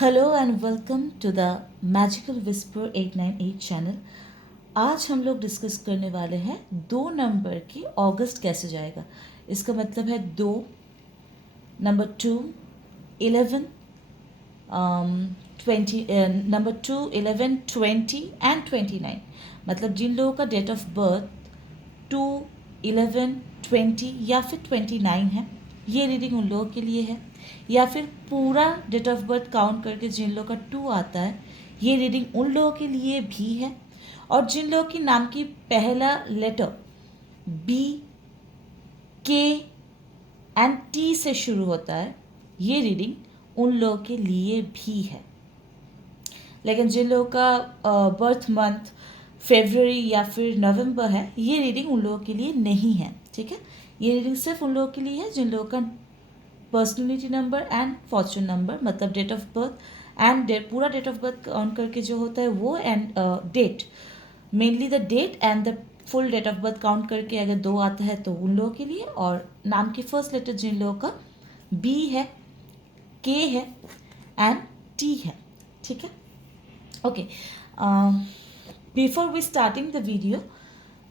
Hello and welcome to the magical whisper 898 channel. आज हम लोग डिस्कस करने वाले हैं 2 नंबर की अगस्त कैसे जाएगा। इसका मतलब है 2, नंबर 2, 11, 20, नंबर 2, 11, 20 एंड 29। मतलब जिन लोगों का डेट ऑफ बर्थ 2, 11, 20 या फिर 29 है, ये रीडिंग उन लोगों के लिए है। या फिर पूरा डेट ऑफ बर्थ काउंट करके जिन लोगों का 2 आता है, ये रीडिंग उन लोगों के लिए भी है। और जिन लोगों की नाम की पहला लेटर बी, के एंड टी से शुरू होता है, ये रीडिंग उन लोगों के लिए भी है। लेकिन जिन लोगों का बर्थ मंथ फेब्रुवरी या फिर नवंबर है, ये रीडिंग उन लोगों के लिए नहीं है। ठीक है, ये रीडिंग सिर्फ उन लोगों के लिए है जिन लोगों का personality number and fortune number, मतलब डेट ऑफ बर्थ एंड पूरा डेट ऑफ बर्थ काउंट करके जो होता है वो, and date, mainly the date and the full date of birth count करके अगर 2 आता है तो उन लोगों के लिए। और नाम की फर्स्ट लेटर जिन लोगों का बी है, के है एंड टी है। ठीक है, okay. Before we starting the video,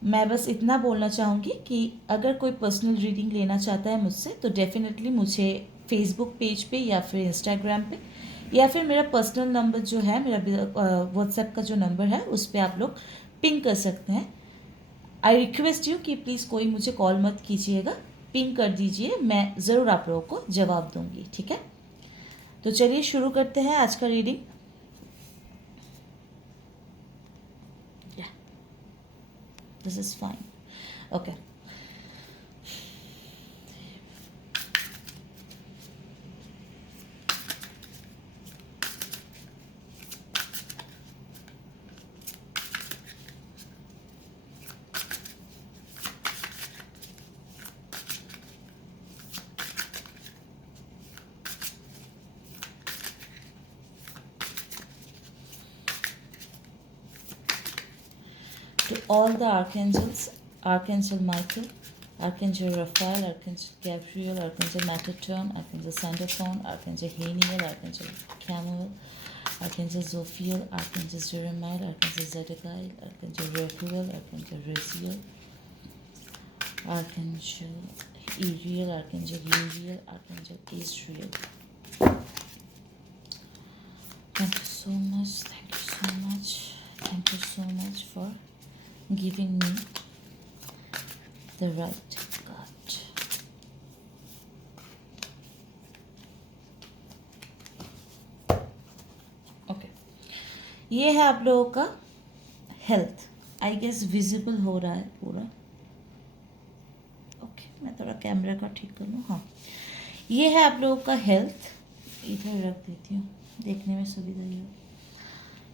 मैं बस इतना बोलना चाहूँगी कि अगर कोई पर्सनल रीडिंग लेना चाहता है मुझसे तो डेफिनेटली मुझे फेसबुक पेज पे या फिर इंस्टाग्राम पे या फिर मेरा पर्सनल नंबर जो है, मेरा व्हाट्सएप का जो नंबर है, उस पर आप लोग पिंग कर सकते हैं। आई रिक्वेस्ट यू कि प्लीज़ कोई मुझे कॉल मत कीजिएगा, पिंग कर दीजिए, मैं ज़रूर आप लोगों को जवाब दूंगी। ठीक है, तो चलिए शुरू करते हैं आज का reading. This is fine, okay. To all the archangels, Archangel Michael, Archangel Raphael, Archangel Gabriel, Archangel Metatron, Archangel Sandophon, Archangel Haniel, Archangel Camuel, Archangel Zophiel, Archangel Jeremiah, Archangel Zedekiah, Archangel Raphael, Archangel Raziel, Archangel Uriel, Archangel Uriel, Archangel Israel. Thank you so much, thank you so much, thank you so much for giving me the right card. Okay, ये है आप लोगों का health. I guess visible हो रहा है पूरा। Okay, मैं थोड़ा कैमरा का ठीक कर लूँ। हाँ, ये है आप लोगों का हेल्थ। इधर रख देती हूँ, देखने में सुविधा ही हो।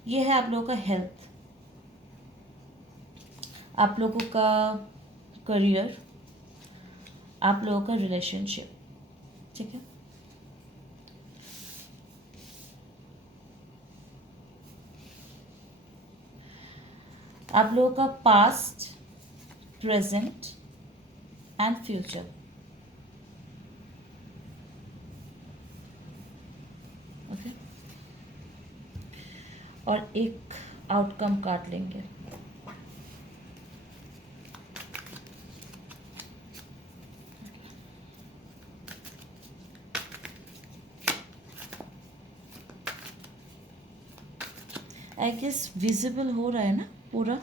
ये है आप लोगों का हेल्थ, आप लोगों का करियर, आप लोगों का रिलेशनशिप। ठीक है, आप लोगों का past, present and future. Okay, और एक आउटकम काट लेंगे। आई गेस विजिबल हो रहा है ना पूरा,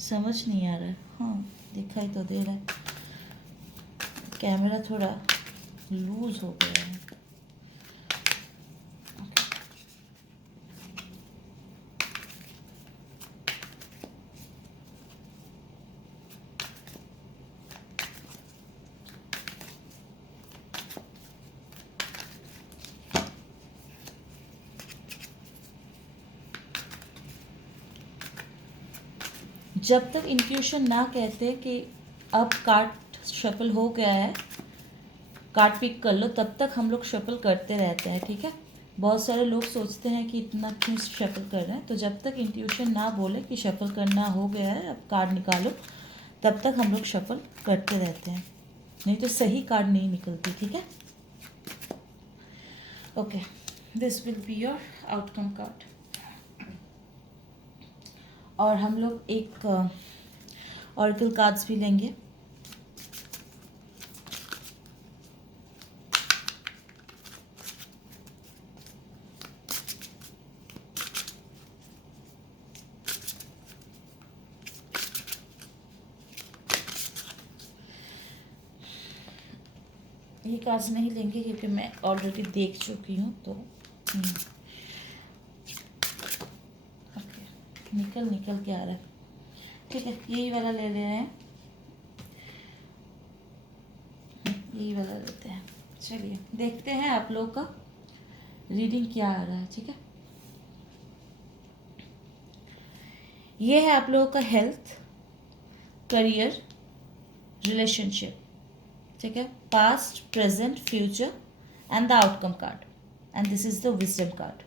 समझ नहीं आ रहा है। हाँ, दिखाई तो दे रहा है, कैमरा थोड़ा लूज हो गया है। जब तक इंट्यूशन ना कहते कि अब कार्ड शफल हो गया है, कार्ड पिक कर लो, तब तक हम लोग शफल करते रहते हैं। ठीक है, बहुत सारे लोग सोचते हैं कि इतना क्यों शफल कर रहे हैं, तो जब तक इंट्यूशन ना बोले कि शफल करना हो गया है, अब कार्ड निकालो, तब तक हम लोग शफल करते रहते हैं, नहीं तो सही कार्ड नहीं निकलती। ठीक है, okay. This will be your outcome card. और हम लोग एक ऑरेकल कार्ड्स भी लेंगे। ये कार्ड्स नहीं लेंगे क्योंकि मैं ऑलरेडी देख चुकी हूँ, तो ओके, निकल के आ रहा है। ठीक है, यही वाला ले रहे हैं, यही वाला लेते हैं। चलिए देखते हैं आप लोग का रीडिंग क्या आ रहा है। ठीक है, ये है आप लोगों का हेल्थ, करियर, रिलेशनशिप। ठीक है, past, present, future and the outcome card, and this is the wisdom card.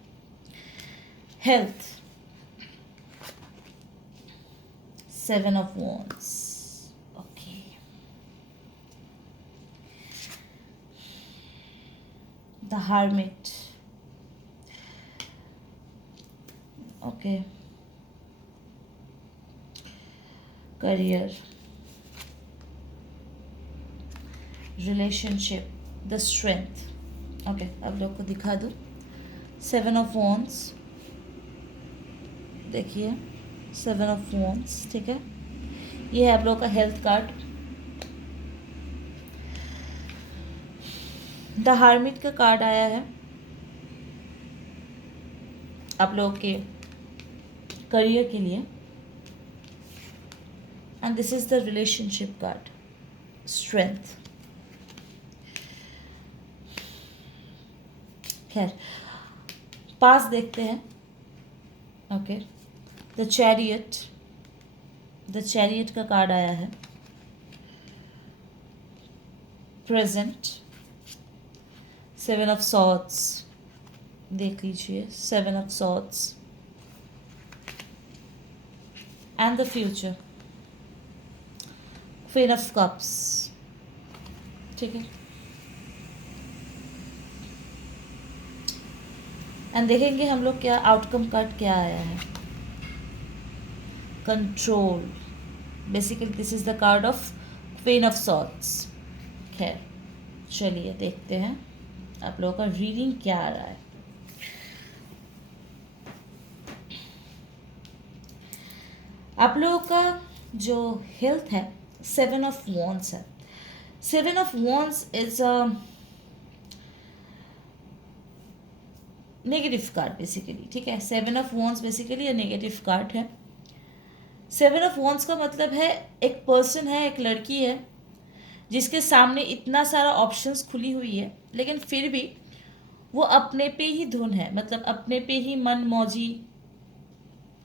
Health, 7 of Wands. Okay. The Hermit. Okay. Career. Relationship. The Strength. Okay, अब लोग को दिखा दूँ। 7 of Wands. देखिए 7 of Wands। ठीक है, ये है आप लोग का हेल्थ कार्ड। द हार्मिट का कार्ड आया है आप लोग के करियर के लिए, and this is the relationship card, strength. खैर, पास देखते हैं। Okay, the chariot, the chariot का कार्ड आया है। प्रेजेंट, 7 of Swords, देख लीजिए 7 of Swords, and the future, Queen of Cups। ठीक है, एंड देखेंगे हम लोग क्या आउटकम कार्ड क्या आया है। Control, basically this is the card of queen of swords. खैर, चलिए देखते हैं आप लोगों का रीडिंग क्या आ रहा है। आप लोगों का जो हेल्थ है 7 of Wands है। 7 of Wands is a negative card basically. ठीक है, 7 of Wands basically negative card है। 7 of Wands का मतलब है एक पर्सन है, एक लड़की है जिसके सामने इतना सारा ऑप्शंस खुली हुई है, लेकिन फिर भी वो अपने पे ही धुन है, मतलब अपने पे ही मन मौजी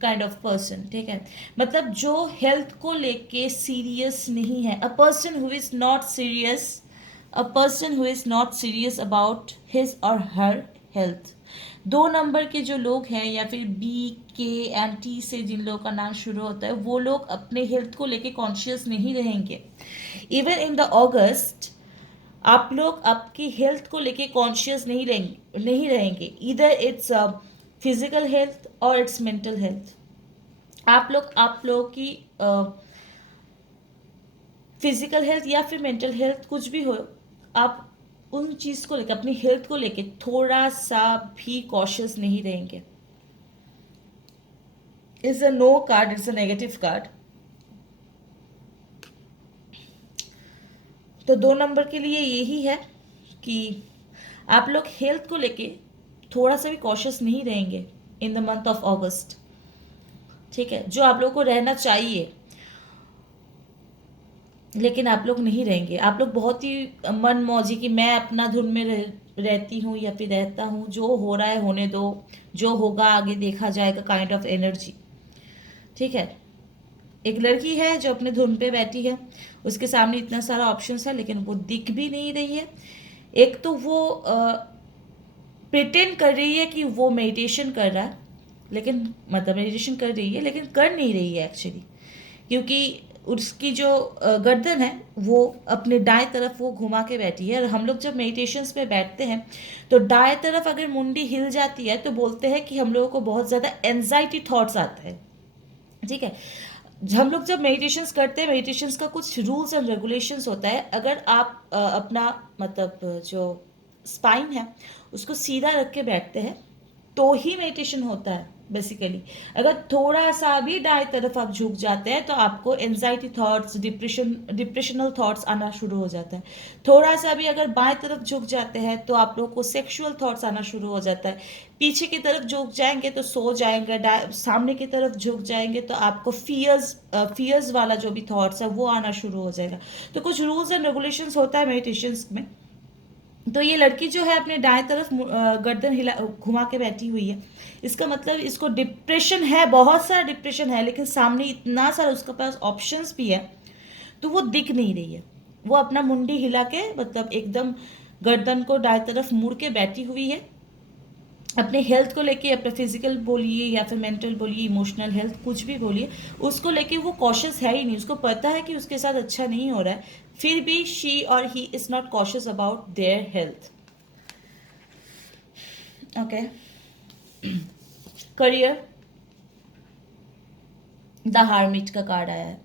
काइंड ऑफ पर्सन। ठीक है, मतलब जो हेल्थ को लेके सीरियस नहीं है, a person who is not serious, a person who is not serious about his और हर हेल्थ। 2 नंबर के जो लोग हैं या फिर बी, के एंड टी से जिन लोगों का नाम शुरू होता है, वो लोग अपने हेल्थ को लेके कॉन्शियस नहीं रहेंगे। इवन इन द ऑगस्ट आप लोग आपकी हेल्थ को लेके कॉन्शियस नहीं रहेंगे। इधर इट्स फिजिकल हेल्थ और इट्स मेंटल हेल्थ। आप लोग की फिजिकल हेल्थ या फिर मेंटल हेल्थ कुछ भी हो, आप उन चीज़ को लेकर, अपनी हेल्थ को लेकर थोड़ा सा भी कॉशियस नहीं रहेंगे। It's a no card, it's a negative card. तो 2 नंबर के लिए यही है कि आप लोग हेल्थ को लेके थोड़ा सा भी कॉशियस नहीं रहेंगे इन द मंथ ऑफ अगस्त। ठीक है, जो आप लोग को रहना चाहिए लेकिन आप लोग नहीं रहेंगे। आप लोग बहुत ही मन मौजी कि मैं अपना धुन में रहती हूँ या फिर रहता हूँ, जो हो रहा है होने दो, जो होगा आगे देखा जाएगा काइंड ऑफ एनर्जी। ठीक है, एक लड़की है जो अपने धुन पे बैठी है, उसके सामने इतना सारा ऑप्शंस है लेकिन वो दिख भी नहीं रही है। एक तो वो प्रिटेंड कर रही है कि वो मेडिटेशन कर रहा है, लेकिन मतलब मेडिटेशन कर रही है लेकिन कर नहीं रही है एक्चुअली, क्योंकि उसकी जो गर्दन है वो अपने दाएं तरफ वो घुमा के बैठी है। और हम लोग जब मेडिटेशंस में बैठते हैं तो दाएं तरफ अगर मुंडी हिल जाती है तो बोलते हैं कि हम लोगों को बहुत ज़्यादा एनजाइटी थॉट्स आते हैं। ठीक है, हम लोग जब मेडिटेशंस करते हैं, मेडिटेशंस का कुछ रूल्स एंड रेगुलेशंस होता है। अगर आप अपना मतलब जो स्पाइन है उसको सीधा रख के बैठते हैं तो ही मेडिटेशन होता है बेसिकली। अगर थोड़ा सा भी दाएं तरफ आप झुक जाते हैं तो आपको एनजाइटी थॉट्स, डिप्रेशनल थॉट्स आना शुरू हो जाता है। थोड़ा सा भी अगर बाएं तरफ झुक जाते हैं तो आप लोग को सेक्सुअल थॉट्स आना शुरू हो जाता है। पीछे की तरफ झुक जाएंगे तो सो जाएंगे, सामने की तरफ झुक जाएंगे तो आपको फियर्स वाला जो भी थॉट्स है वो आना शुरू हो जाएगा। तो कुछ रूल्स एंड रेगुलेशंस होता है मेडिटेशंस में। तो ये लड़की जो है अपने दाएं तरफ गर्दन हिला घुमा के बैठी हुई है। इसका मतलब इसको डिप्रेशन है, बहुत सारा डिप्रेशन है, लेकिन सामने इतना सारा उसके पास ऑप्शंस भी है तो वो दिख नहीं रही है। वो अपना मुंडी हिला के मतलब एकदम गर्दन को दाएं तरफ मुड़ के बैठी हुई है। अपने हेल्थ को लेके, अपना फिजिकल बोलिए या फिर मेंटल बोलिए, इमोशनल हेल्थ कुछ भी बोलिए, उसको लेके वो कॉशियस है ही नहीं। उसको पता है कि उसके साथ अच्छा नहीं हो रहा है, फिर भी शी और he is not cautious about their health. Okay, career, the hermit का कार्ड आया है।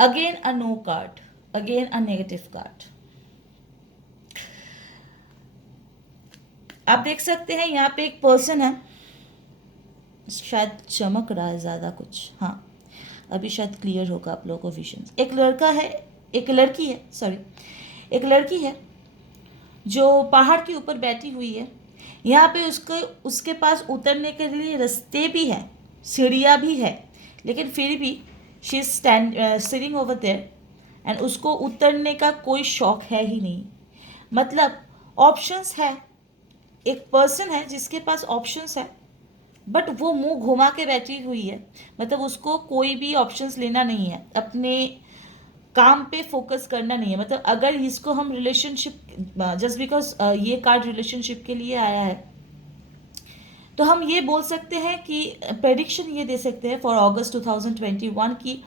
Again a no card, again a negative card. आप देख सकते हैं यहाँ पे एक पर्सन है, शायद चमक रहा है ज़्यादा कुछ, हाँ अभी शायद क्लियर होगा आप लोगों को विजन। एक लड़का है, एक लड़की है, सॉरी एक लड़की है जो पहाड़ के ऊपर बैठी हुई है। यहाँ पे उसके पास उतरने के लिए रास्ते भी हैं, सीढ़ियाँ भी है, लेकिन फिर भी she is sitting over there and उसको उतरने का कोई शौक है ही नहीं। मतलब ऑप्शंस है, एक पर्सन है जिसके पास ऑप्शंस है बट वो मुंह घुमा के बैठी हुई है। मतलब उसको कोई भी ऑप्शंस लेना नहीं है, अपने काम पे फोकस करना नहीं है। मतलब अगर इसको हम रिलेशनशिप, जस्ट बिकॉज ये कार्ड रिलेशनशिप के लिए आया है तो हम ये बोल सकते हैं कि प्रेडिक्शन ये दे सकते हैं फॉर अगस्त 2021 की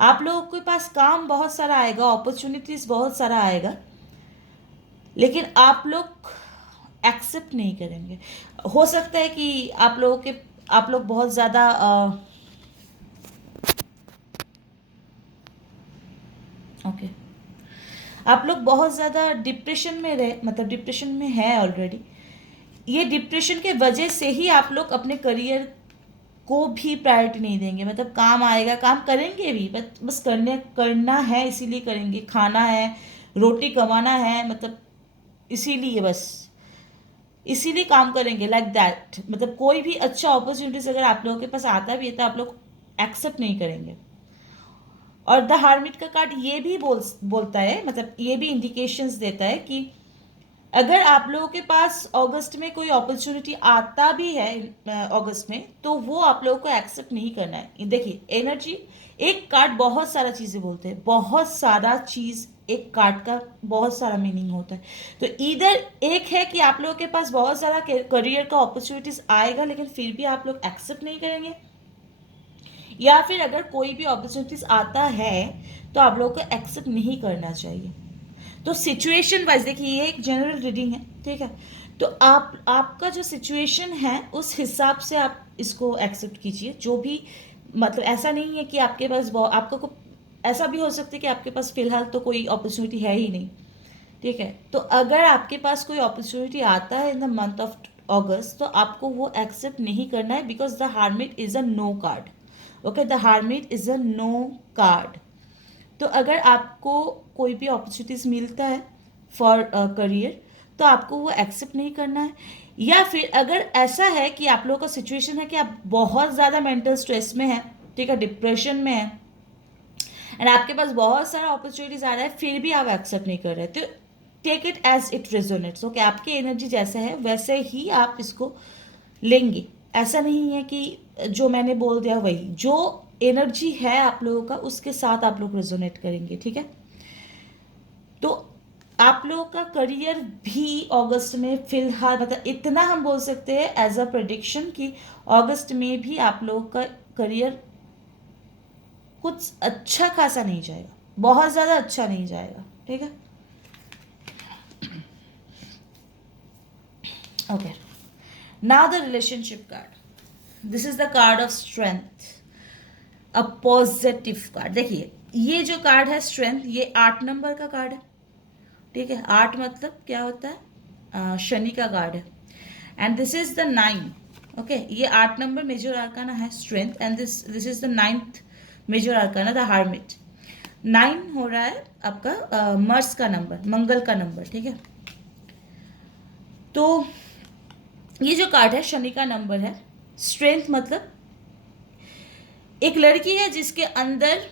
आप लोगों के पास काम बहुत सारा आएगा, अपॉर्चुनिटीज बहुत सारा आएगा, लेकिन आप लोग एक्सेप्ट नहीं करेंगे। हो सकता है कि आप लोग बहुत ज़्यादा ओके आप लोग बहुत ज़्यादा डिप्रेशन में रहे, मतलब डिप्रेशन में है ऑलरेडी। ये डिप्रेशन के वजह से ही आप लोग अपने करियर को भी प्रायोरिटी नहीं देंगे। मतलब काम आएगा, काम करेंगे भी, बस करना है इसीलिए करेंगे, खाना है, रोटी कमाना है, मतलब इसीलिए बस इसीलिए काम करेंगे लाइक दैट। मतलब कोई भी अच्छा अपॉर्चुनिटीज अगर आप लोगों के पास आता भी है तो आप लोग एक्सेप्ट नहीं करेंगे। और द हार्मिट का कार्ड ये भी बोलता है, मतलब ये भी इंडिकेशंस देता है कि अगर आप लोगों के पास अगस्त में कोई अपॉर्चुनिटी आता भी है अगस्त में तो वो आप लोगों को एक्सेप्ट नहीं करना है। देखिए एनर्जी, एक कार्ड बहुत सारा चीज़ें बोलते हैं, बहुत सारा चीज़, एक कार्ड का बहुत सारा मीनिंग होता है। तो इधर एक है कि आप लोगों के पास बहुत सारा करियर का अपॉर्चुनिटीज आएगा लेकिन फिर भी आप लोग एक्सेप्ट नहीं करेंगे, या फिर अगर कोई भी अपॉर्चुनिटीज आता है तो आप लोगों को एक्सेप्ट नहीं करना चाहिए। तो सिचुएशन वाइज देखिए, ये एक जनरल रीडिंग है, ठीक है। तो आपका जो सिचुएशन है उस हिसाब से आप इसको एक्सेप्ट कीजिए। जो भी, मतलब ऐसा नहीं है कि आपके पास आपको ऐसा भी हो सकता है कि आपके पास फिलहाल तो कोई अपॉर्चुनिटी है ही नहीं, ठीक है। तो अगर आपके पास कोई अपॉर्चुनिटी आता है in the month of August तो आपको वो एक्सेप्ट नहीं करना है, because the hermit is a no card. Okay, the hermit is a no card. तो अगर आपको कोई भी अपॉर्चुनिटीज़ मिलता है फॉर करियर तो आपको वो एक्सेप्ट नहीं करना है। या फिर अगर ऐसा है कि आप लोगों का सिचुएशन है कि आप बहुत ज़्यादा मेंटल स्ट्रेस में हैं, ठीक है, डिप्रेशन में हैं एंड आपके पास बहुत सारा अपॉर्चुनिटीज़ आ रहा है फिर भी आप एक्सेप्ट नहीं कर रहे, तो take it as it resonates. Okay, आपकी एनर्जी जैसे है वैसे ही आप इसको लेंगे। ऐसा नहीं है कि जो मैंने बोल दिया वही, जो एनर्जी है आप लोगों का उसके साथ आप लोग रेजोनेट करेंगे, ठीक है। तो आप लोगों का करियर भी अगस्त में फिलहाल, मतलब इतना हम बोल सकते हैं एज अ प्रेडिक्शन कि अगस्त में भी आप लोगों का करियर कुछ अच्छा खासा नहीं जाएगा, बहुत ज़्यादा अच्छा नहीं जाएगा, ठीक है। Okay, now the relationship card, this is the card of strength, a positive card. देखिए ये जो कार्ड है स्ट्रेंथ, ये 8 नंबर का कार्ड है, ठीक है। 8 मतलब क्या होता है, शनि का कार्ड है। And this is the 9, okay. ये 8 नंबर मेजर आर्काना है strength, and this is the 9th major arcana the hermit. 9 हो रहा है आपका मर्स का नंबर, मंगल का नंबर, ठीक है। तो ये जो कार्ड है शनि का नंबर है। स्ट्रेंथ मतलब एक लड़की है जिसके अंदर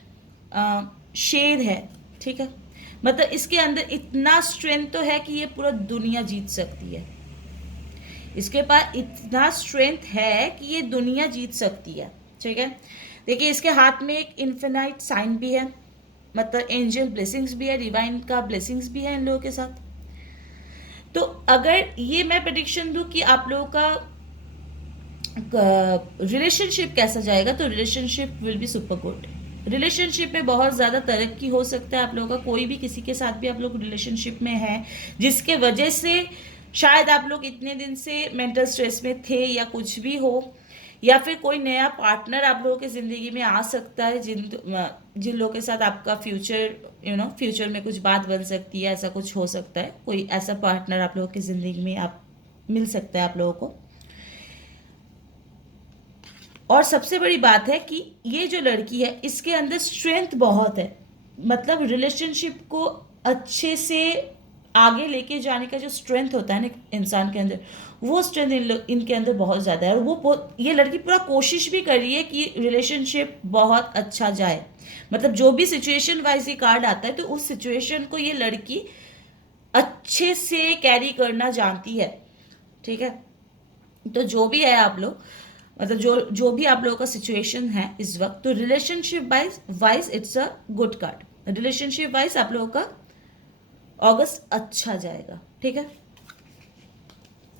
शेर है, ठीक है। मतलब इसके अंदर इतना स्ट्रेंथ तो है कि ये पूरा दुनिया जीत सकती है। इसके पास इतना स्ट्रेंथ है कि ये दुनिया जीत सकती है, ठीक है। देखिए इसके हाथ में एक इन्फिनाइट साइन भी है, मतलब एंजल ब्लेसिंग्स भी है, डिवाइन का ब्लेसिंग्स भी है इन लोगों के साथ। तो अगर ये मैं प्रेडिक्शन दूं कि आप लोगों का रिलेशनशिप कैसा जाएगा, तो relationship will be super good. Relationship में बहुत ज़्यादा तरक्की हो सकता है आप लोगों का। कोई भी किसी के साथ भी आप लोग रिलेशनशिप में हैं जिसके वजह से शायद आप लोग इतने दिन से मेंटल स्ट्रेस में थे या कुछ भी हो, या फिर कोई नया पार्टनर आप लोगों की ज़िंदगी में आ सकता है जिन लोगों के साथ आपका फ्यूचर फ्यूचर में कुछ बात बन सकती है, ऐसा कुछ हो सकता है। कोई ऐसा पार्टनर आप लोगों की ज़िंदगी में आप मिल सकता है आप लोगों को। और सबसे बड़ी बात है कि ये जो लड़की है इसके अंदर स्ट्रेंथ बहुत है, मतलब रिलेशनशिप को अच्छे से आगे लेके जाने का जो स्ट्रेंथ होता है ना इंसान के अंदर, वो स्ट्रेंथ इनके अंदर बहुत ज़्यादा है। और ये लड़की पूरा कोशिश भी कर रही है कि रिलेशनशिप बहुत अच्छा जाए। मतलब जो भी सिचुएशन वाइज ये कार्ड आता है तो उस सिचुएशन को ये लड़की अच्छे से कैरी करना जानती है, ठीक है। तो जो भी है आप लोग, मतलब जो भी आप लोगों का सिचुएशन है इस वक्त, तो relationship wise it's a good card. Relationship wise आप लोगों का अगस्त अच्छा जाएगा, ठीक है।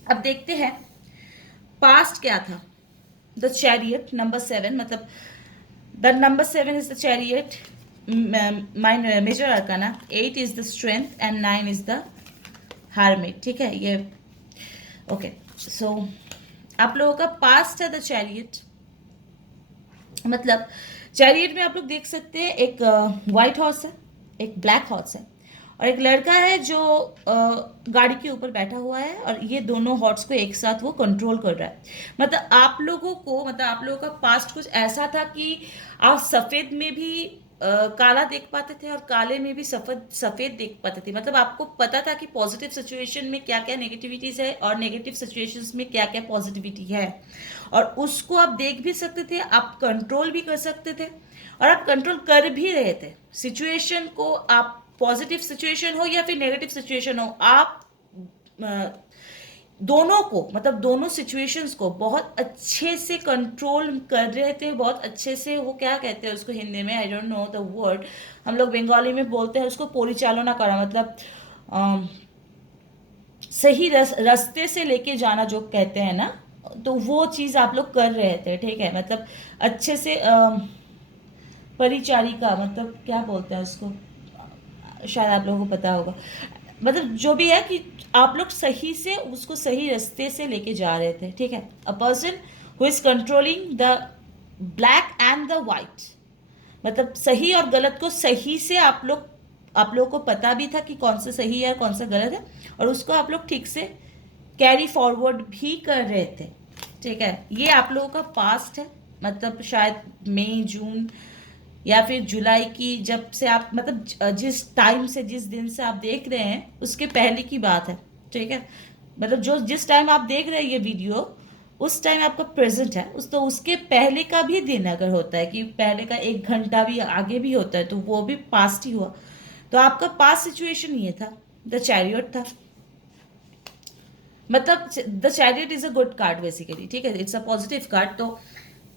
अब देखते हैं पास्ट क्या था। द चैरियट नंबर 7, मतलब the number 7 is the chariot, major arcana. 8 is the strength and 9 is the hermit, ठीक है। ये ओके, सो आप लोगों का पास्ट है द चैरियट। मतलब चैरियट में आप लोग देख सकते हैं एक व्हाइट हॉर्स है, एक ब्लैक हॉर्स है, और एक लड़का है जो गाड़ी के ऊपर बैठा हुआ है, और ये दोनों हॉर्स को एक साथ वो कंट्रोल कर रहा है। मतलब आप लोगों का पास्ट कुछ ऐसा था कि आप सफ़ेद में भी काला देख पाते थे और काले में भी सफ़ेद देख पाते थे। मतलब आपको पता था कि पॉजिटिव सिचुएशन में क्या क्या नेगेटिविटीज़ है और नेगेटिव सिचुएशंस में क्या क्या पॉजिटिविटी है, और उसको आप देख भी सकते थे, आप कंट्रोल भी कर सकते थे, और आप कंट्रोल कर भी रहे थे सिचुएशन को। आप पॉजिटिव सिचुएशन हो या फिर नेगेटिव सिचुएशन हो, आप दोनों को, मतलब दोनों सिचुएशंस को बहुत अच्छे से कंट्रोल कर रहे थे, बहुत अच्छे से। वो क्या कहते हैं उसको हिंदी में, आई डोंट नो द वर्ड, हम लोग बंगाली में बोलते हैं उसको परिचालना करा, मतलब सही रास्ते से लेके जाना जो कहते हैं ना, तो वो चीज़ आप लोग कर रहे थे, ठीक है। मतलब अच्छे से परिचारिका, मतलब क्या बोलते हैं उसको, शायद आप लोगों को पता होगा। मतलब जो भी है कि आप लोग सही से उसको सही रास्ते से लेके जा रहे थे, ठीक है। A person who is controlling the black and the white, मतलब सही और गलत को सही से आप लोग को पता भी था कि कौन सा सही है कौन सा गलत है, और उसको आप लोग ठीक से कैरी फॉरवर्ड भी कर रहे थे, ठीक है। ये आप लोगों का पास्ट है, मतलब शायद मई जून या फिर जुलाई की, जब से आप, मतलब जिस टाइम से, जिस दिन से आप देख रहे हैं उसके पहले की बात है, ठीक है। मतलब जिस टाइम आप देख रहे हैं ये वीडियो, उस टाइम आपका प्रेजेंट है, तो उसके पहले का भी दिन अगर होता है कि पहले का 1 घंटा भी आगे भी होता है, तो वो भी पास्ट ही हुआ। तो आपका पास्ट सिचुएशन ये था, द चैरियट था। मतलब the chariot is a good card basically, ठीक है, इट्स अ पॉजिटिव कार्ड। तो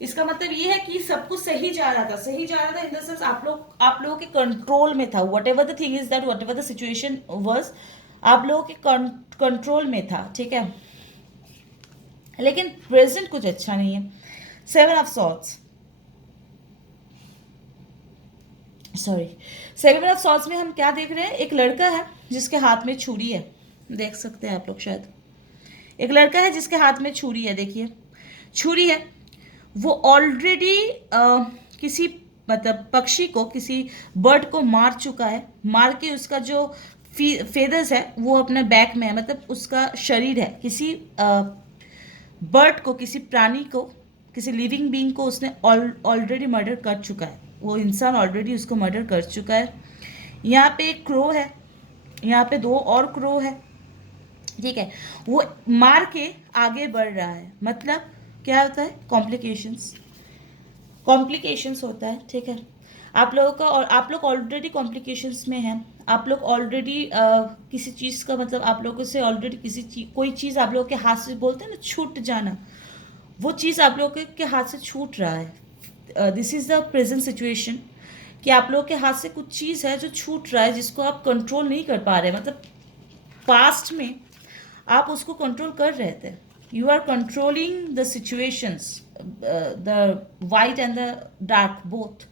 इसका मतलब ये है कि सब कुछ सही जा रहा था, सही जा रहा था इन द सेंस आप लोगों के कंट्रोल में था। What ever the thing is that, what ever the situation was, आप लोगों के कंट्रोल में था, ठीक है। लेकिन प्रेजेंट कुछ अच्छा नहीं है। 7 of swords, sorry, seven of swords में हम क्या देख रहे हैं? एक लड़का है जिसके हाथ में छुरी है, देख सकते हैं आप लोग शायद। एक लड़का है जिसके हाथ में छुरी है, देखिए छुरी है। वो ऑलरेडी किसी मतलब पक्षी को, किसी बर्ड को मार चुका है। मार के उसका जो फेदर्स है वो अपने बैक में है, मतलब उसका शरीर है। किसी बर्ड को, किसी प्राणी को, किसी लिविंग बीइंग को उसने ऑलरेडी मर्डर कर चुका है। वो इंसान ऑलरेडी उसको मर्डर कर चुका है। यहाँ पे एक क्रो है, यहाँ पे दो और क्रो है, ठीक है। वो मार के आगे बढ़ रहा है, मतलब क्या होता है? कॉम्प्लिकेशंस, कॉम्प्लिकेशंस होता है, ठीक है। आप लोगों का, और आप लोग ऑलरेडी कॉम्प्लिकेशंस में हैं। आप लोग ऑलरेडी किसी चीज़ का, मतलब आप लोगों से ऑलरेडी किसी चीज, कोई चीज़ आप लोगों के हाथ से, बोलते हैं ना छूट जाना, वो चीज़ आप लोगों के हाथ से छूट रहा है। This is the present situation कि आप लोगों के हाथ से कुछ चीज़ है जो छूट रहा है, जिसको आप कंट्रोल नहीं कर पा रहे। मतलब पास्ट में आप उसको कंट्रोल कर रहे थे। You are controlling the situations, the white and the dark both.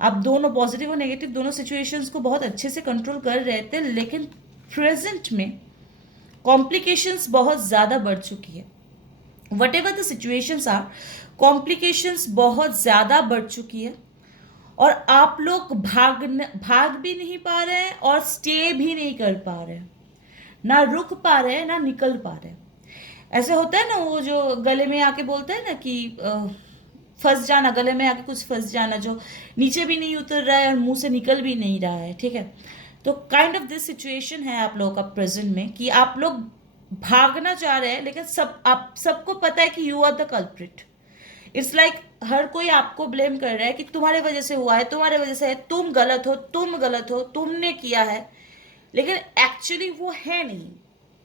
आप दोनों, पॉजिटिव और नेगेटिव दोनों सिचुएशंस को बहुत अच्छे से कंट्रोल कर रहे थे, लेकिन प्रेजेंट में कॉम्प्लिकेशंस बहुत ज़्यादा बढ़ चुकी है। Whatever the situations are, complications बहुत ज़्यादा बढ़ चुकी है, और आप लोग भाग भी नहीं पा रहे हैं और स्टे भी नहीं कर पा रहे हैं। ना रुक पा रहे हैं, ना निकल पा रहे हैं। ऐसे होता है ना, वो जो गले में आके बोलता है ना कि फंस जाना, गले में आके कुछ फंस जाना, जो नीचे भी नहीं उतर रहा है और मुंह से निकल भी नहीं रहा है, ठीक है। तो काइंड ऑफ दिस सिचुएशन है आप लोगों का प्रेजेंट में, कि आप लोग भागना चाह रहे हैं, लेकिन आप सबको पता है कि you are the culprit. It's like हर कोई आपको ब्लेम कर रहा है कि तुम्हारे वजह से हुआ है, तुम्हारे वजह से है, तुम गलत हो, तुम गलत हो, तुमने किया है। लेकिन एक्चुअली वो है नहीं,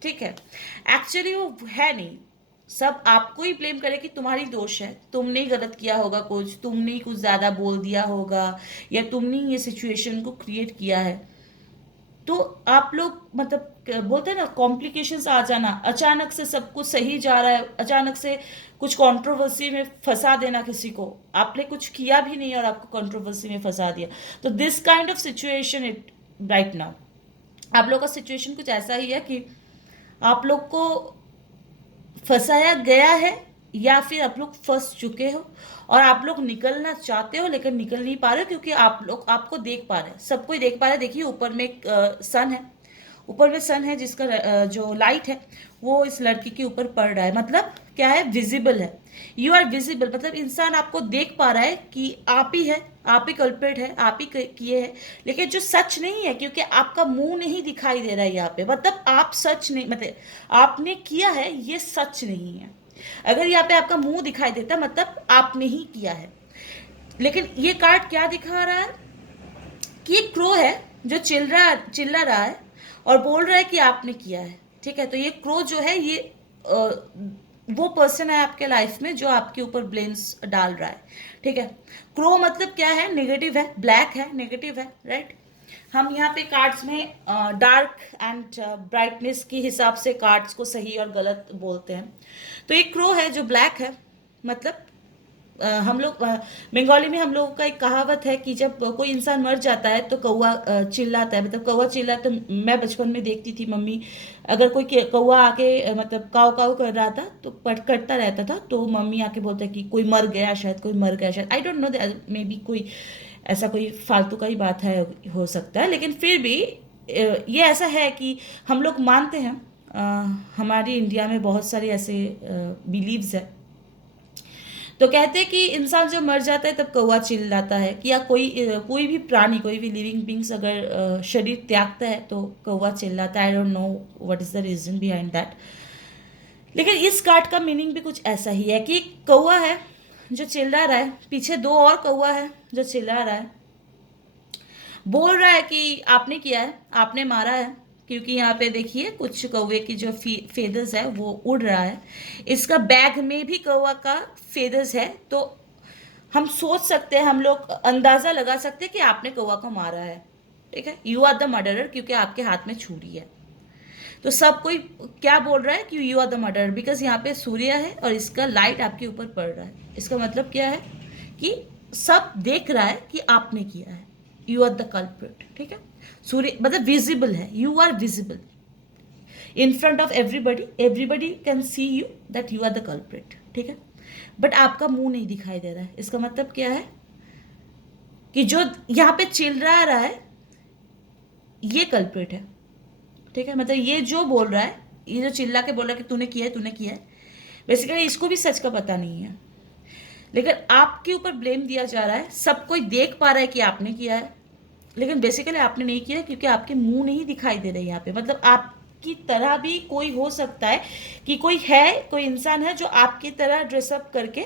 ठीक है। एक्चुअली वो है नहीं। सब आपको ही ब्लेम करे कि तुम्हारी दोष है, तुमने ही गलत किया होगा, कुछ तुमने ही कुछ ज़्यादा बोल दिया होगा, या तुमने ही ये सिचुएशन को क्रिएट किया है। तो आप लोग, मतलब बोलते हैं ना, कॉम्प्लिकेशंस आ जाना, अचानक से सब कुछ सही जा रहा है, अचानक से कुछ कंट्रोवर्सी में फंसा देना किसी को, आपने कुछ किया भी नहीं और आपको कंट्रोवर्सी में फंसा दिया। तो this kind of situation it right now, आप लोग का सिचुएशन कुछ ऐसा ही है कि आप लोग को फंसाया गया है, या फिर आप लोग फंस चुके हो और आप लोग निकलना चाहते हो लेकिन निकल नहीं पा रहे हो, क्योंकि आप लोग, आपको देख पा रहे हैं, सब कोई देख पा रहे हैं। देखिए ऊपर में एक सन है, ऊपर में सन है, जिसका जो लाइट है वो इस लड़की के ऊपर पड़ रहा है। मतलब क्या है? विजिबल है। यू आर विजिबल, मतलब इंसान आपको देख पा रहा है कि आप ही है, आप ही कल्प्रिट है, आप ही किए हैं। लेकिन जो सच नहीं है, क्योंकि आपका मुंह नहीं दिखाई दे रहा है यहाँ पे, मतलब आप सच नहीं, मतलब आपने किया है ये सच नहीं है। अगर यहाँ पे आपका मुंह दिखाई देता, मतलब आपने ही किया है। लेकिन ये कार्ड क्या दिखा रहा है? कि एक क्रो है जो चिल्ला रहा है और बोल रहा है कि आपने किया है, ठीक है। तो ये क्रो जो है, ये वो पर्सन है आपके लाइफ में जो आपके ऊपर ब्लेम्स डाल रहा है, ठीक है। क्रो मतलब क्या है? नेगेटिव है, ब्लैक है, नेगेटिव है, राइट। हम यहाँ पे कार्ड्स में डार्क एंड ब्राइटनेस के हिसाब से कार्ड्स को सही और गलत बोलते हैं। तो एक क्रो है जो ब्लैक है, मतलब हम लोग बंगाली में हम लोगों का एक कहावत है कि जब कोई इंसान मर जाता है तो कौवा चिल्लाता है, मतलब कौवा चिल्लाता। तो मैं बचपन में देखती थी मम्मी, अगर कोई कौवा आके मतलब काव काव कर रहा था तो पट करता रहता था, तो मम्मी आके बोलता है कि कोई मर गया शायद, कोई मर गया शायद। आई डोंट नो, मे बी कोई ऐसा कोई फालतू का ही बात है, हो सकता है, लेकिन फिर भी ये ऐसा है कि हम लोग मानते हैं। हमारी इंडिया में बहुत सारे ऐसे बिलीव्स है। तो कहते हैं कि इंसान जब मर जाता है तब कौवा चिल्लाता है, कि या कोई भी प्राणी, कोई भी लिविंग बींग्स अगर शरीर त्यागता है तो कौवा चिल्लाता है। I don't know what is the reason behind that. लेकिन इस कार्ड का मीनिंग भी कुछ ऐसा ही है कि कौवा है जो चिल्ला रहा है, पीछे दो और कौवा है जो चिल्ला रहा है, बोल रहा है कि आपने किया है, आपने मारा है। क्योंकि यहाँ पे देखिए कुछ कौवे की जो फेदर्स है वो उड़ रहा है, इसका बैग में भी कौवा का फेदर्स है। तो हम सोच सकते हैं, हम लोग अंदाजा लगा सकते हैं कि आपने कौवा को मारा है, ठीक है। यू आर द मर्डरर, क्योंकि आपके हाथ में छुरी है। तो सब कोई क्या बोल रहा है कि you are the murderer, because यहाँ पे सूर्य है और इसका लाइट आपके ऊपर पड़ रहा है। इसका मतलब क्या है कि सब देख रहा है कि आपने किया है। यू आर द कल्प्रिट, ठीक है। सूर्य मतलब विजिबल है, you are visible in front of everybody, everybody can see you that you are the culprit, ठीक है। बट आपका मुंह नहीं दिखाई दे रहा है। इसका मतलब क्या है कि जो यहाँ पे चिल्ला रहा है ये कल्प्रिट है, ठीक है। मतलब ये जो बोल रहा है, ये जो चिल्ला के बोल रहा है कि तूने किया है, तूने किया है, बेसिकली इसको भी सच का पता नहीं है, लेकिन आपके ऊपर ब्लेम दिया जा रहा है। सब कोई देख पा रहा है कि आपने किया है, लेकिन बेसिकली आपने नहीं किया क्योंकि आपके मुंह नहीं दिखाई दे रहे यहाँ पे। मतलब आपकी तरह भी कोई हो सकता है कि कोई इंसान है जो आपकी तरह ड्रेसअप करके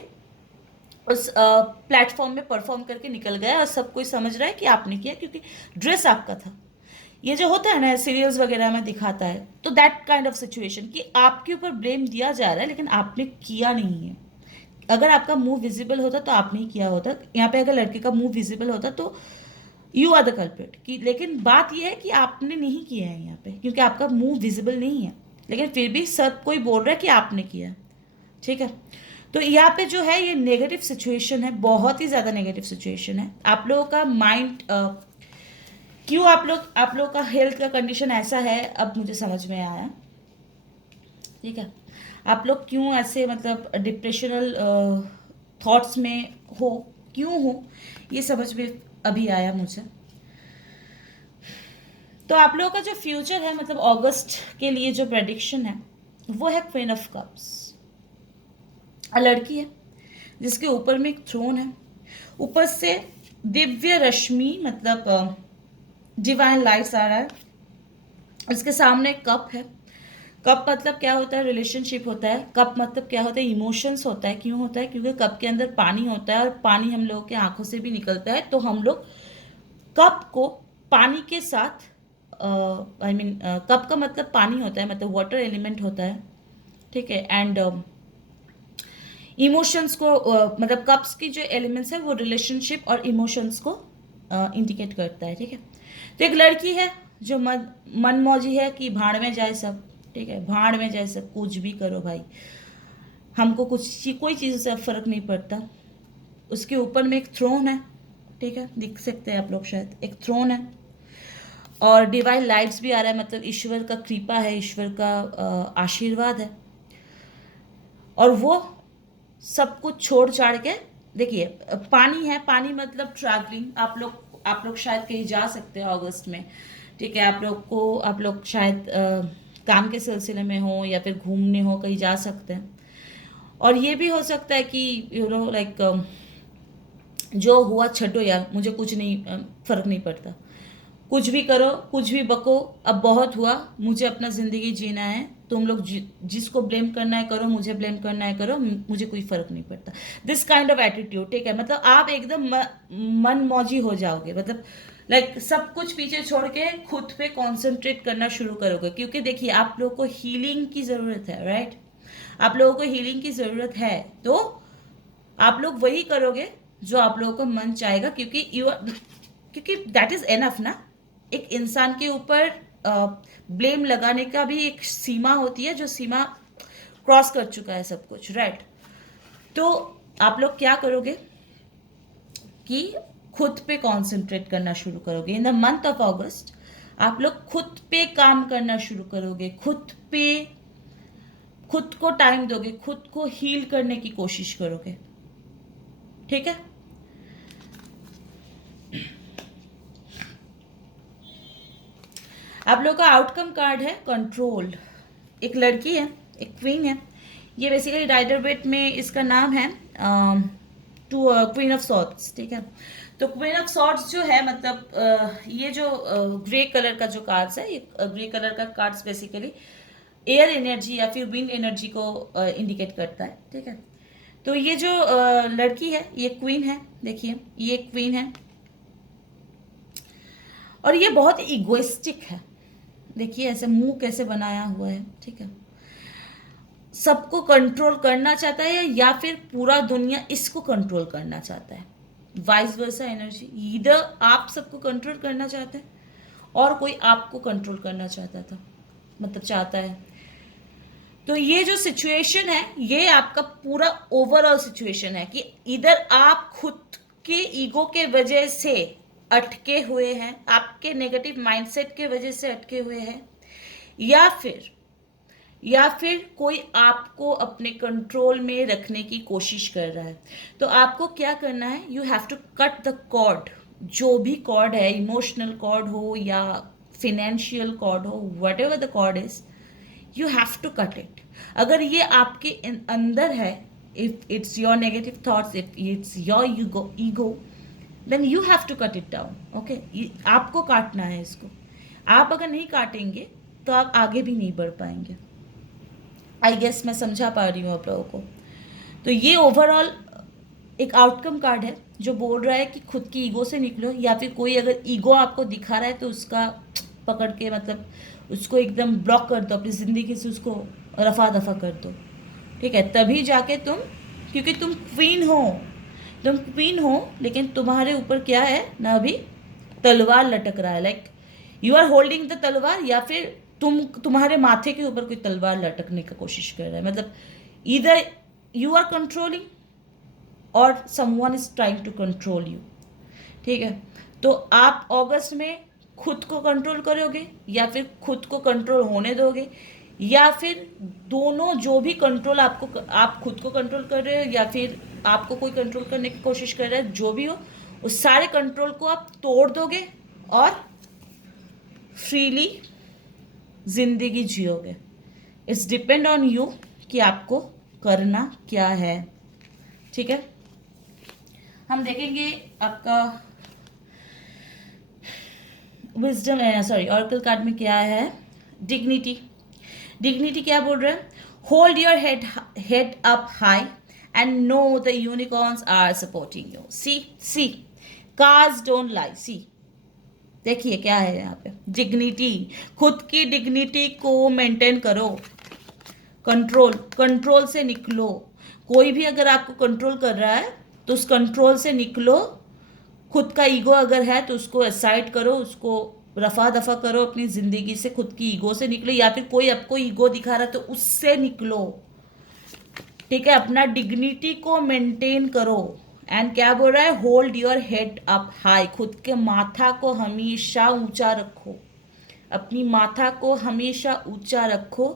उस प्लेटफॉर्म में परफॉर्म करके निकल गया और सब कोई समझ रहा है कि आपने किया क्योंकि ड्रेस आपका था। ये जो होता है ना सीरियल्स वगैरह में दिखाता है, तो दैट काइंड ऑफ सिचुएशन कि आपके ऊपर ब्लेम दिया जा रहा है लेकिन आपने किया नहीं है। अगर आपका मुंह विजिबल होता तो आपने ही किया होता। यहाँ पे अगर लड़के का मुंह विजिबल होता तो यू आर द कल्प्रिट कि, लेकिन बात यह है कि आपने नहीं किया है यहाँ पे क्योंकि आपका मुंह विजिबल नहीं है, लेकिन फिर भी सब कोई बोल रहा है कि आपने किया है, ठीक है। तो यहाँ पे जो है ये नेगेटिव सिचुएशन है, बहुत ही ज़्यादा नेगेटिव सिचुएशन है। आप लोगों का माइंड क्यों आप लोग का हेल्थ का कंडीशन ऐसा है अब मुझे समझ में आया, ठीक है। आप लोग क्यों ऐसे मतलब डिप्रेशनल थॉट्स में हो, क्यों हो, ये समझ में अभी आया मुझे। तो आप लोगों का जो फ्यूचर है मतलब अगस्त के लिए जो प्रेडिक्शन है वो है क्वीन ऑफ कप्स। लड़की है जिसके ऊपर में एक थ्रोन है, ऊपर से दिव्य रश्मि मतलब डिवाइन लाइट्स आ रहा है। इसके सामने एक कप है। कप मतलब क्या होता है, रिलेशनशिप होता है। कप मतलब क्या होता है, इमोशंस होता है। क्यों होता है, क्योंकि कप के अंदर पानी होता है और पानी हम लोगों के आंखों से भी निकलता है। तो हम लोग कप को पानी के साथ कप का मतलब पानी होता है, मतलब वाटर एलिमेंट होता है, ठीक है। एंड इमोशंस को मतलब कप्स की जो एलिमेंट्स है वो रिलेशनशिप और इमोशंस को इंडिकेट करता है, ठीक है। तो एक लड़की है जो मनमौजी है कि भाड़ में जाए सब, ठीक है, भाड़ में जाए सब, कुछ भी करो भाई, हमको कोई चीज़ से फर्क नहीं पड़ता। उसके ऊपर में एक थ्रोन है, ठीक है, दिख सकते हैं आप लोग शायद, एक थ्रोन है और डिवाइन लाइट्स भी आ रहा है, मतलब ईश्वर का कृपा है, ईश्वर का आशीर्वाद है। और वो सब कुछ छोड़ छाड़ के, देखिए पानी है, पानी मतलब ट्रैवलिंग। आप लोग शायद कहीं जा सकते हैं अगस्त में, ठीक है। आप लोग शायद काम के सिलसिले में हो या फिर घूमने हो, कहीं जा सकते हैं। और ये भी हो सकता है कि यू नो लाइक जो हुआ छठो यार, मुझे कुछ नहीं फर्क नहीं पड़ता, कुछ भी करो, कुछ भी बको, अब बहुत हुआ, मुझे अपना ज़िंदगी जीना है। तुम लोग जिसको ब्लेम करना है करो, मुझे ब्लेम करना है करो, मुझे कोई फर्क नहीं पड़ता। दिस काइंड ऑफ एटीट्यूड, ठीक है। मतलब आप एकदम मन मौजी हो जाओगे, मतलब लाइक सब कुछ पीछे छोड़ के खुद पे कॉन्सेंट्रेट करना शुरू करोगे। क्योंकि देखिए आप लोगों को हीलिंग की ज़रूरत है, राइट। आप लोगों को हीलिंग की ज़रूरत है, तो आप लोग वही करोगे जो आप लोगों को मन चाहेगा, क्योंकि दैट इज़ एनफ ना। एक इंसान के ऊपर ब्लेम लगाने का भी एक सीमा होती है, जो सीमा क्रॉस कर चुका है सब कुछ, राइट। तो आप लोग क्या करोगे कि खुद पे कंसंट्रेट करना शुरू करोगे। इन द मंथ ऑफ अगस्त आप लोग खुद पे काम करना शुरू करोगे, खुद को टाइम दोगे, खुद को हील करने की कोशिश करोगे, ठीक है। आप लोग का आउटकम कार्ड है कंट्रोल। एक लड़की है, एक क्वीन है। ये बेसिकली राइडर वेट में इसका नाम है क्वीन ऑफ सॉर्ड्स, ठीक है। तो क्वीन ऑफ सॉर्ड्स जो है मतलब ये जो ग्रे कलर का जो कार्ड्स है, ये ग्रे कलर का कार्ड्स बेसिकली एयर एनर्जी या फिर विंड एनर्जी को इंडिकेट करता है, ठीक है। तो ये जो लड़की है ये क्वीन है, देखिए ये क्वीन है और ये बहुत इगोइस्टिक है। देखिए ऐसे मुंह कैसे बनाया हुआ है, ठीक है। सबको कंट्रोल करना चाहता है या फिर पूरा दुनिया इसको कंट्रोल करना चाहता है, वाइस वर्सा एनर्जी। इधर आप सबको कंट्रोल करना चाहते हैं और कोई आपको कंट्रोल करना चाहता है। तो ये जो सिचुएशन है ये आपका पूरा ओवरऑल सिचुएशन है कि इधर आप खुद के ईगो के वजह से अटके हुए हैं, आपके नेगेटिव माइंडसेट के वजह से अटके हुए हैं, या फिर कोई आपको अपने कंट्रोल में रखने की कोशिश कर रहा है। तो आपको क्या करना है, you have to cut the cord. जो भी कॉर्ड है, इमोशनल कॉर्ड हो या फिनेंशियल कॉर्ड हो, whatever the cord is, you have to cut it. अगर ये आपके अंदर है, if it's your negative thoughts, if it's your ego, then you have to cut it down. Okay, आपको काटना है इसको। आप अगर नहीं काटेंगे तो आप आगे भी नहीं बढ़ पाएंगे। आई गेस मैं समझा पा रही हूँ आप लोगों को। तो ये ओवरऑल एक आउटकम कार्ड है जो बोल रहा है कि खुद की ईगो से निकलो, या फिर कोई अगर ईगो आपको दिखा रहा है तो उसका पकड़ के मतलब उसको एकदम ब्लॉक कर दो, अपनी ज़िंदगी से उसको रफा दफा कर दो। ठीक है, तभी जाके तुम, क्योंकि तुम क्वीन हो, लेकिन तुम्हारे ऊपर क्या है ना, अभी तलवार लटक रहा है। Like you are holding the तलवार, या फिर तुम्हारे माथे के ऊपर कोई तलवार लटकने की कोशिश कर रहा है। मतलब इधर यू आर कंट्रोलिंग और someone is trying to control you. ठीक है, तो आप अगस्त में खुद को कंट्रोल करोगे या फिर खुद को कंट्रोल होने दोगे, या फिर दोनों, जो भी कंट्रोल आपको, आप खुद को कंट्रोल कर रहे हो या फिर आपको कोई कंट्रोल करने की कोशिश कर रहा है, जो भी हो, उस सारे कंट्रोल को आप तोड़ दोगे और फ्रीली जिंदगी जियोगे। इट्स डिपेंड ऑन यू कि आपको करना क्या है। ठीक है, हम देखेंगे आपका विजडम, सॉरी, ऑरेकल कार्ड में क्या है। डिग्निटी क्या बोल रहा है, hold your head up high and know the unicorns are supporting you. See cards don't lie. See देखिए क्या है यहाँ पे, डिग्निटी, खुद की डिग्निटी को मेंटेन करो। कंट्रोल से निकलो। कोई भी अगर आपको कंट्रोल कर रहा है तो उस कंट्रोल से निकलो। खुद का ईगो अगर है तो उसको असाइड करो, उसको रफा दफा करो अपनी ज़िंदगी से। खुद की ईगो से निकलो, या फिर कोई आपको ईगो दिखा रहा है तो उससे निकलो। ठीक है, अपना डिग्निटी को मेंटेन करो। एंड क्या बोल रहा है, hold your head up high, खुद के माथा को हमेशा ऊंचा रखो। अपनी माथा को हमेशा ऊंचा रखो।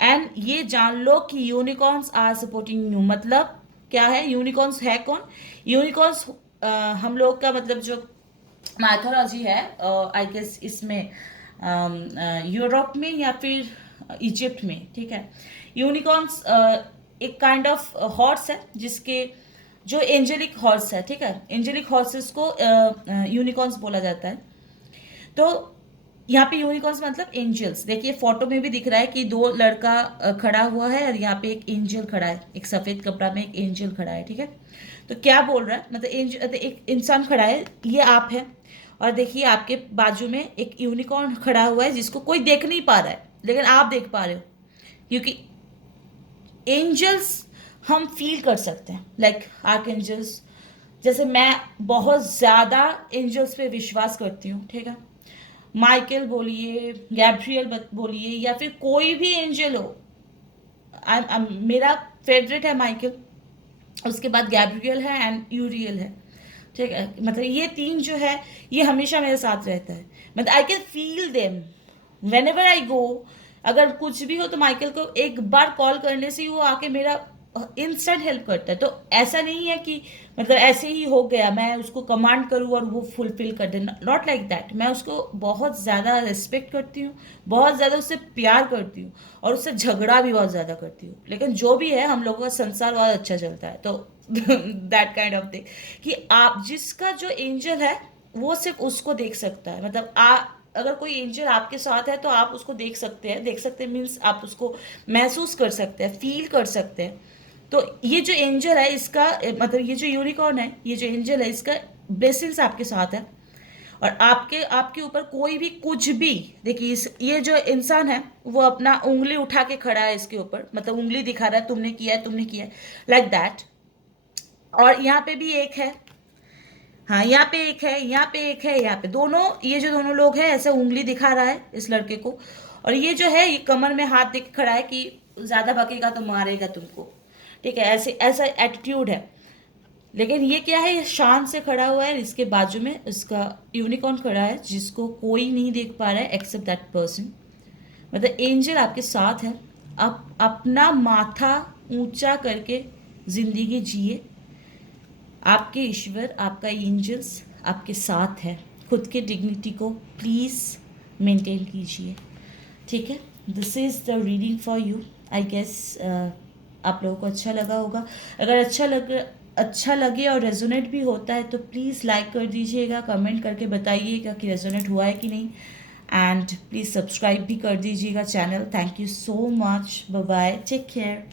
एंड ये जान लो कि यूनिकॉर्न्स आर सपोर्टिंग यू। मतलब क्या है, यूनिकॉर्न्स है कौन, यूनिकॉर्न्स हम लोग का मतलब जो माइथोलॉजी है, आई गेस इसमें यूरोप में या फिर इजिप्ट में। ठीक है, यूनिकॉर्न्स एक काइंड ऑफ हॉर्स है, जिसके जो एंजेलिक हॉर्स है। ठीक है, एंजेलिक हॉर्सेस को यूनिकॉर्न्स बोला जाता है। तो यहाँ पे यूनिकॉर्न्स मतलब एंजल्स। देखिए फोटो में भी दिख रहा है कि दो लड़का खड़ा हुआ है और यहाँ पे एक एंजल खड़ा है, एक सफेद कपड़ा में एक एंजल खड़ा है। ठीक है, तो क्या बोल रहा है, मतलब एंजल, एक इंसान खड़ा है, ये आप है, और देखिए आपके बाजू में एक यूनिकॉर्न खड़ा हुआ है जिसको कोई देख नहीं पा रहा है, लेकिन आप देख पा रहे हो, क्योंकि एंजल्स हम फील कर सकते हैं। लाइक आर्क एंजल्स, जैसे मैं बहुत ज़्यादा एंजल्स पे विश्वास करती हूँ। ठीक है, माइकल बोलिए, गैब्रियल बोलिए, या फिर कोई भी एंजल हो। मेरा फेवरेट है माइकल, उसके बाद गैब्रियल है एंड यूरियल है। ठीक है, मतलब ये तीन जो है ये हमेशा मेरे साथ रहता है। मतलब I can feel them whenever I go. अगर कुछ भी हो तो माइकल को एक बार कॉल करने से ही वो आके मेरा इंस्टेंट हेल्प करता है। तो ऐसा नहीं है कि मतलब ऐसे ही हो गया, मैं उसको कमांड करूँ और वो फुलफिल कर दे, नॉट लाइक दैट। मैं उसको बहुत ज़्यादा रिस्पेक्ट करती हूँ, बहुत ज़्यादा उससे प्यार करती हूँ, और उससे झगड़ा भी बहुत ज़्यादा करती हूँ। लेकिन जो भी है, हम लोगों का संसार बहुत अच्छा चलता है। तो दैट काइंड ऑफ थिंग कि आप जिसका जो एंजल है वो सिर्फ उसको देख सकता है। मतलब अगर कोई एंजल आपके साथ है तो आप उसको देख सकते हैं। देख सकते हैं मीन्स आप उसको महसूस कर सकते हैं, फील कर सकते हैं। तो ये जो एंजल है इसका मतलब ये जो यूनिकॉर्न है, ये जो एंजल है, इसका ब्लेसिंग्स आपके साथ है। और आपके ऊपर कोई भी कुछ भी, देखिए ये जो इंसान है वो अपना उंगली उठा के खड़ा है इसके ऊपर, मतलब उंगली दिखा रहा है, तुमने किया है, तुमने किया है, लाइक दैट। और यहाँ पे भी एक है, हाँ यहाँ पे एक है, यहाँ पे एक है, यहाँ पे दोनों, ये जो दोनों लोग हैं ऐसे उंगली दिखा रहा है इस लड़के को। और ये जो है ये कमर में हाथ देख खड़ा है कि ज्यादा बकेगा तो मारेगा तुमको। ठीक है, ऐसे ऐसा एटीट्यूड है। लेकिन ये क्या है, ये शान से खड़ा हुआ है, इसके बाजू में उसका यूनिकॉर्न खड़ा है जिसको कोई नहीं देख पा रहा है एक्सेप्ट दैट पर्सन। मतलब एंजल आपके साथ है। आप अपना माथा ऊंचा करके जिंदगी जिए। आपके ईश्वर, आपका एंजल्स आपके साथ है। खुद के डिग्निटी को प्लीज़ मेंटेन कीजिए, ठीक है। This is the reading for you. I guess आप लोगों को अच्छा लगा होगा। अगर अच्छा लगे और रेजोनेट भी होता है तो प्लीज़ लाइक कर दीजिएगा, कमेंट करके बताइएगा कि रेजोनेट हुआ है कि नहीं, एंड प्लीज़ सब्सक्राइब भी कर दीजिएगा channel. Thank you so much, bye bye, take care.